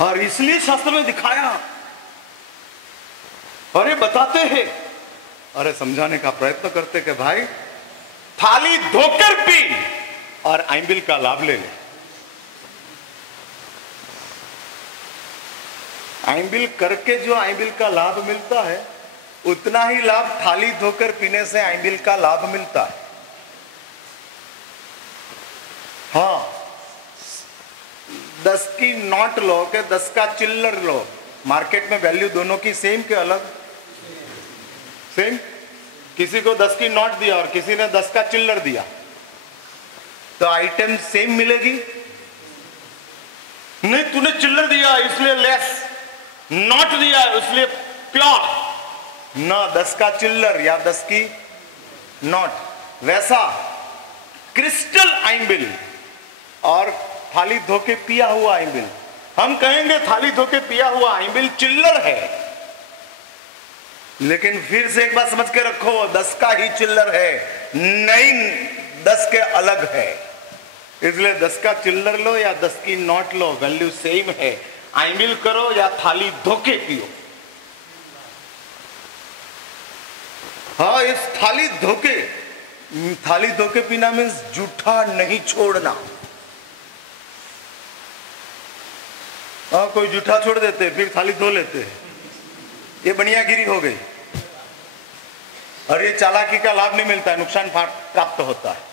और इसलिए शास्त्र में दिखाया, अरे बताते हैं, अरे समझाने का प्रयत्न करते कि भाई थाली धोकर पी और आइंबिल का लाभ ले ले। आइंबिल करके जो आइंबिल का लाभ मिलता है उतना ही लाभ थाली धोकर पीने से आइंबिल का लाभ मिलता है। हाँ, 10 की नोट लो के 10 का चिल्लर लो, मार्केट में वैल्यू दोनों की सेम के अलग? सेम। किसी को 10 की नोट दिया और किसी ने 10 का चिल्लर दिया तो आइटम सेम मिलेगी? नहीं, तूने चिल्लर दिया इसलिए लेस, नोट दिया इसलिए प्योर ना, 10 का चिल्लर या 10 की नोट। वैसा क्रिस्टल आइंबिल और थाली धोके पिया हुआ आइंबिल, हम कहेंगे थाली धोके पिया हुआ आइंबिल चिल्लर है, लेकिन फिर से एक बात समझ के रखो, 10 का ही चिल्लर है, नहीं 10 के अलग है। इसलिए 10 का चिल्लर लो या 10 की नोट लो, वैल्यू सेम है। आइंबिल करो या थाली धोके पियो। हाँ, इस थाली धोके पीना मीन्स जूठा नहीं छोड़ना। हाँ, कोई जूठा छोड़ देते फिर थाली धो लेते हैं, ये बनियागिरी हो गई। और ये चालाकी का लाभ नहीं मिलता है, नुकसान प्राप्त होता है।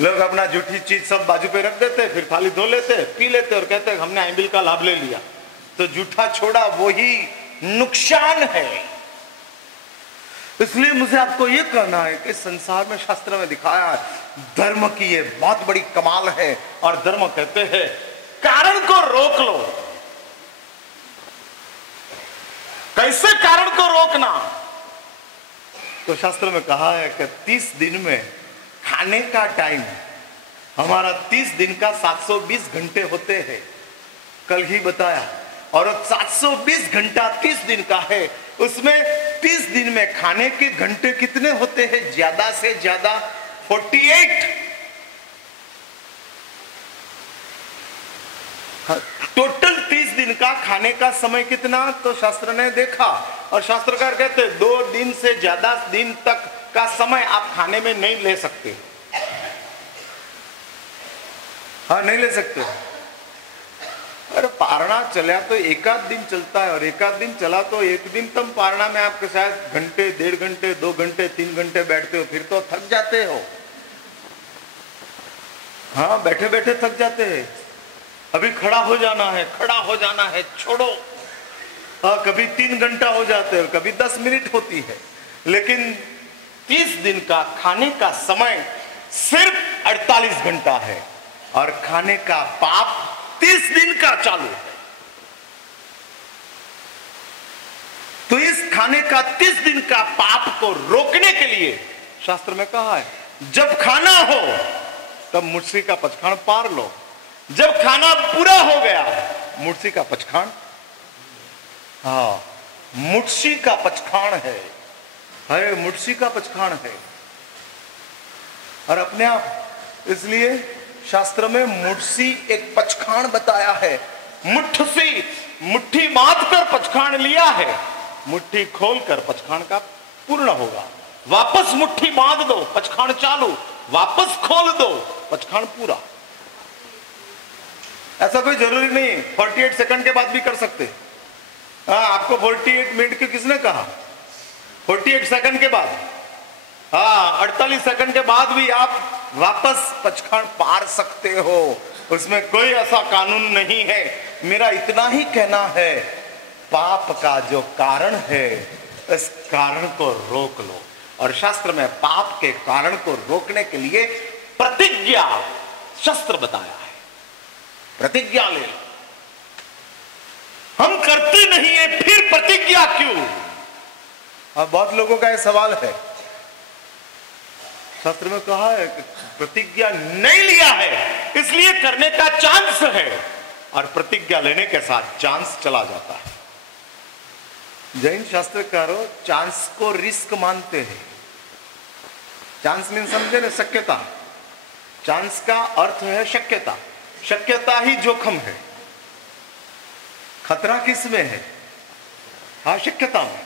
लोग अपना जूठी चीज सब बाजू पे रख देते, फिर थाली धो लेते, पी लेते और कहते हैं हमने आइंबिल का लाभ ले लिया। तो जूठा छोड़ा वही नुकसान है। इसलिए मुझे आपको ये कहना है कि संसार में शास्त्र में दिखाया है, धर्म की ये बहुत बड़ी कमाल है। और धर्म कहते हैं कारण को रोक लो। कैसे कारण को रोकना? तो शास्त्र में कहा है कि 30 दिन में खाने का टाइम हमारा 30 दिन का 720 घंटे होते हैं, कल ही बताया। और 720 घंटा 30 दिन का है, उसमें 30 दिन में खाने के घंटे कितने होते हैं? ज्यादा से ज्यादा 48। टोटल 30 दिन का खाने का समय कितना? तो शास्त्र ने देखा, और शास्त्रकार कहते हैं 2 दिन से ज्यादा दिन तक का समय आप खाने में नहीं ले सकते। हाँ, नहीं ले सकते। अरे पारणा चला तो एकाध दिन चलता है, और एकाध दिन चला तो एक दिन तुम पारणा में आपके साथ घंटे, 1.5 घंटे, 2 घंटे, 3 घंटे बैठते हो, फिर तो थक जाते हो। हाँ, बैठे बैठे थक जाते हैं। अभी खड़ा हो जाना है, छोड़ो। हाँ, कभी 3 घंटा हो जाते हैं, कभी 10 मिनट होती है, लेकिन 30 दिन का खाने का समय सिर्फ 48 घंटा है, और खाने का पाप 30 दिन का चालू है। तो इस खाने का 30 दिन का पाप को रोकने के लिए शास्त्र में कहा है, जब खाना हो तब मुर्सी का पचखान पार लो। जब खाना पूरा हो गया, मुर्सी का पचखान, हाँ, मुर्सी का पचखान है, मुर्सी का पचखान है। और अपने आप, इसलिए शास्त्र में मुर्सी एक पचखान बताया है। मुट्ठी बांध कर पचखान लिया है, मुट्ठी खोलकर पचखान का पूर्ण होगा। वापस मुट्ठी बांध दो, पचखान चालू, वापस खोल दो, पचखान पूरा। ऐसा कोई जरूरी नहीं 48 सेकंड के बाद भी कर सकते। हाँ, आपको 48 मिनट के किसने कहा? 48 सेकंड के बाद, हाँ, 48 सेकंड के बाद भी आप वापस पचखान पार सकते हो। उसमें कोई ऐसा कानून नहीं है। मेरा इतना ही कहना है, पाप का जो कारण है, इस कारण को रोक लो। और शास्त्र में पाप के कारण को रोकने के लिए प्रतिज्ञा शास्त्र बताया है। प्रतिज्ञा ले लो। हम करते नहीं है, फिर प्रतिज्ञा क्यों? अब बहुत लोगों का यह सवाल है। शास्त्र में कहा है कि प्रतिज्ञा नहीं लिया है, इसलिए करने का चांस है, और प्रतिज्ञा लेने के साथ चांस चला जाता है। जैन शास्त्रकारों चांस को रिस्क मानते हैं। चांस मीन समझे ना, शक्यता। चांस का अर्थ है शक्यता। शक्यता ही जोखम है। खतरा किस में है? आवश्यकता में।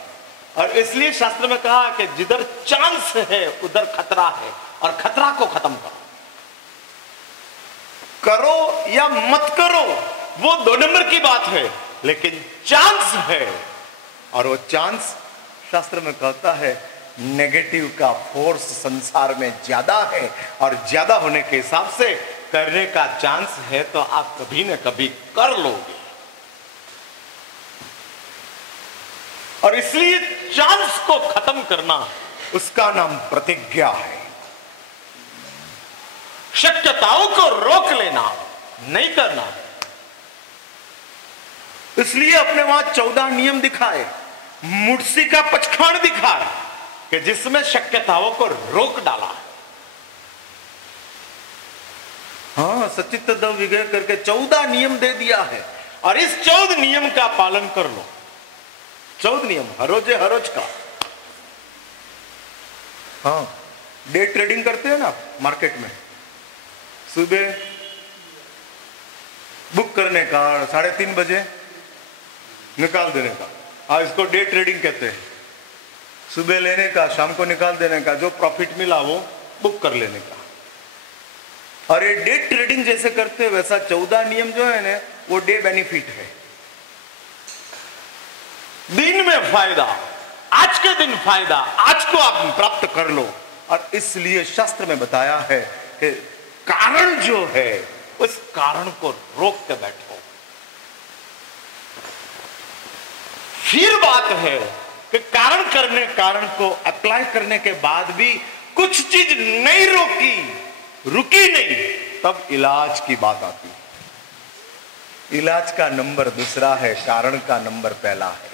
और इसलिए शास्त्र में कहा कि जिधर चांस है उधर खतरा है, और खतरा को खत्म करो। करो या मत करो वो 2 नंबर की बात है, लेकिन चांस है, और वो चांस शास्त्र में कहता है नेगेटिव का फोर्स संसार में ज्यादा है, और ज्यादा होने के हिसाब से करने का चांस है तो आप कभी न कभी कर लोगे। और इसलिए चांस को खत्म करना, उसका नाम प्रतिज्ञा है। शक्यताओं को रोक लेना, नहीं करना। इसलिए अपने वहां 14 नियम दिखाए, मुर्सी का पचखाड़ दिखाए कि जिसमें शक्यताओं को रोक डाला है। हाँ, सचित दव विजय करके 14 नियम दे दिया है, और इस 14 नियम का पालन कर लो। 14 नियम हरोजे हरोज का। हाँ, डे ट्रेडिंग करते हैं ना मार्केट में, सुबह बुक करने का 3:30 बजे निकाल देने का, हाँ इसको डे ट्रेडिंग कहते हैं। सुबह लेने का, शाम को निकाल देने का, जो प्रॉफिट मिला वो बुक कर लेने का। और ये डे ट्रेडिंग जैसे करते हैं वैसा 14 नियम जो है ना, वो डे बेनिफिट है। दिन में फायदा, आज के दिन फायदा, आज को आप प्राप्त कर लो। और इसलिए शास्त्र में बताया है कि कारण जो है उस कारण को रोक के बैठो। फिर बात है कि कारण को अप्लाई करने के बाद भी कुछ चीज नहीं रुकी नहीं, तब इलाज की बात आती है। इलाज का नंबर दूसरा है, कारण का नंबर पहला है।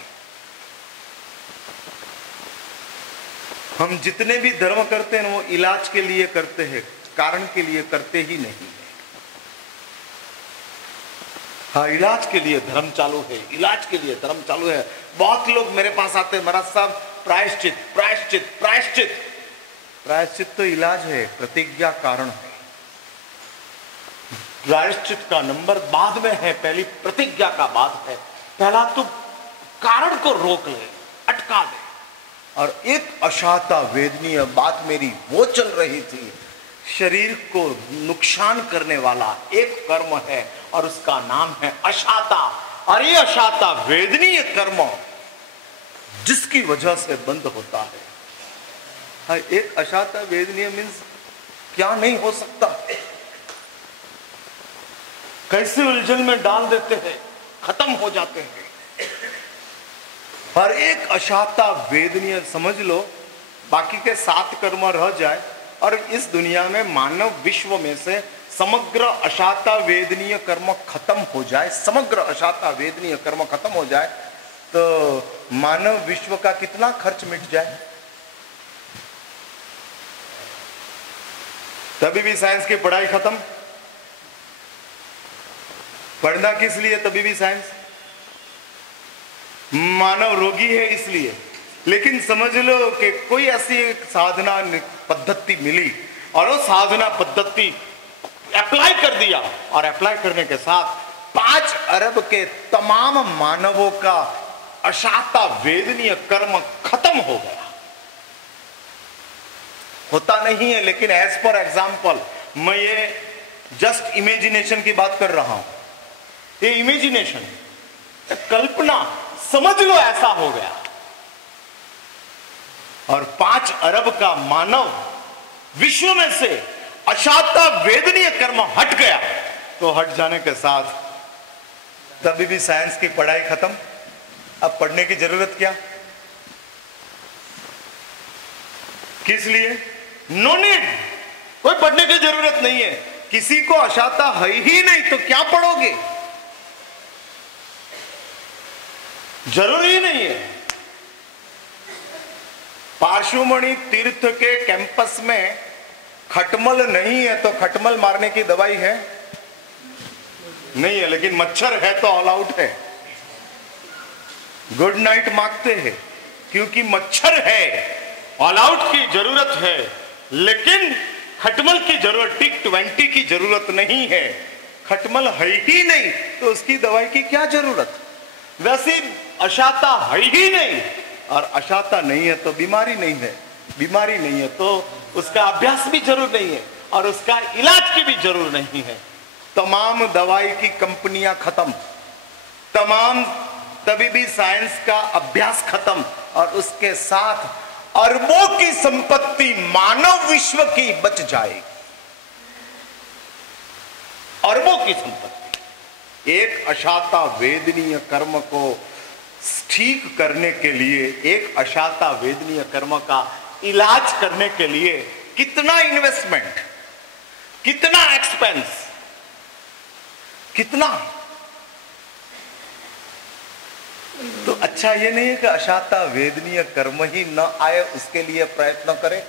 हम जितने भी धर्म करते हैं वो इलाज के लिए करते हैं, कारण के लिए करते ही नहीं है। हाँ, इलाज के लिए धर्म चालू है, इलाज के लिए धर्म चालू है। बहुत लोग मेरे पास आते हैं, महाराज साहब प्रायश्चित प्रायश्चित प्रायश्चित। प्रायश्चित तो इलाज है, प्रतिज्ञा कारण है। प्रायश्चित का नंबर बाद में है, पहली प्रतिज्ञा का बात है। पहला तो कारण को रोक ले, अटका दे। और एक अशाता वेदनीय बात मेरी वो चल रही थी, शरीर को नुकसान करने वाला एक कर्म है, और उसका नाम है अशाता। और ये अशाता वेदनीय कर्म जिसकी वजह से बंद होता है। एक अशाता वेदनीय मीन्स क्या नहीं हो सकता, कैसे उलझन में डाल देते हैं, खत्म हो जाते हैं। और एक अशाता वेदनीय समझ लो, बाकी के 7 कर्म रह जाए, और इस दुनिया में मानव विश्व में से समग्र अशाता वेदनीय कर्म खत्म हो जाए, समग्र अशाता वेदनीय कर्म खत्म हो जाए, तो मानव विश्व का कितना खर्च मिट जाए। तभी भी साइंस की पढ़ाई खत्म। पढ़ना किस लिए? तभी भी साइंस। मानव रोगी है इसलिए। लेकिन समझ लो कि कोई ऐसी एक साधना पद्धति मिली, और वो साधना पद्धति अप्लाई कर दिया, और अप्लाई करने के साथ 5 अरब के तमाम मानवों का अशाता वेदनीय कर्म खत्म हो गया। होता नहीं है, लेकिन एज पर एग्जाम्पल मैं ये जस्ट इमेजिनेशन की बात कर रहा हूं। ये इमेजिनेशन, कल्पना, समझ लो ऐसा हो गया, और 5 अरब का मानव विश्व में से अशाता वेदनीय कर्म हट गया। तो हट जाने के साथ तभी भी साइंस की पढ़ाई खत्म। अब पढ़ने की जरूरत क्या? किस लिए? नो नीड, कोई पढ़ने की जरूरत नहीं है। किसी को अशाता है ही नहीं तो क्या पढ़ोगे? जरूरी नहीं है। पार्श्वमणि तीर्थ के कैंपस में खटमल नहीं है तो खटमल मारने की दवाई है? नहीं है, लेकिन मच्छर है तो ऑल आउट है। गुड नाइट मांगते हैं क्योंकि मच्छर है, ऑल आउट की जरूरत है, लेकिन खटमल की जरूरत, टिक 20 की जरूरत नहीं है। खटमल है ही नहीं तो उसकी दवाई की क्या जरूरत? वैसी अशाता है ही नहीं, और अशाता नहीं है तो बीमारी नहीं है, बीमारी नहीं है तो उसका अभ्यास भी जरूर नहीं है, और उसका इलाज की भी जरूर नहीं है। तमाम दवाई की कंपनियां खत्म, तमाम तबीबी साइंस का अभ्यास खत्म, और उसके साथ अरबों की संपत्ति मानव विश्व की बच जाएगी। अरबों की संपत्ति। एक अशाता वेदनीय कर्म को ठीक करने के लिए, एक अशाता वेदनीय कर्म का इलाज करने के लिए कितना इन्वेस्टमेंट, कितना एक्सपेंस, कितना। तो अच्छा ये नहीं है कि अशाता वेदनीय कर्म ही न आए उसके लिए प्रयत्न करें।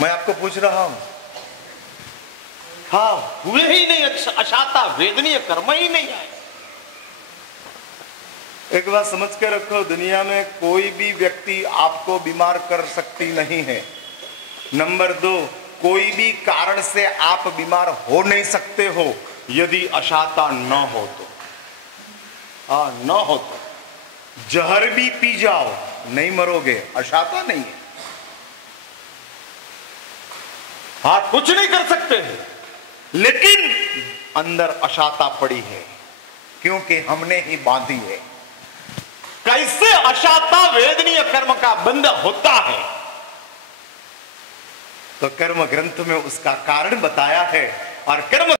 मैं आपको पूछ रहा हूं, हाँ हुए ही नहीं, अशाता वेदनीय कर्म ही नहीं आए। एक बात समझ के रखो, दुनिया में कोई भी व्यक्ति आपको बीमार कर सकती नहीं है। नंबर 2, कोई भी कारण से आप बीमार हो नहीं सकते हो यदि अशाता न हो तो। न हो तो जहर भी पी जाओ नहीं मरोगे, अशाता नहीं है। हाँ कुछ नहीं कर सकते हैं, लेकिन अंदर अशाता पड़ी है क्योंकि हमने ही बांधी है। कैसे अशाता वेदनीय कर्म का बंध होता है, तो कर्म ग्रंथ में उसका कारण बताया है, और कर्म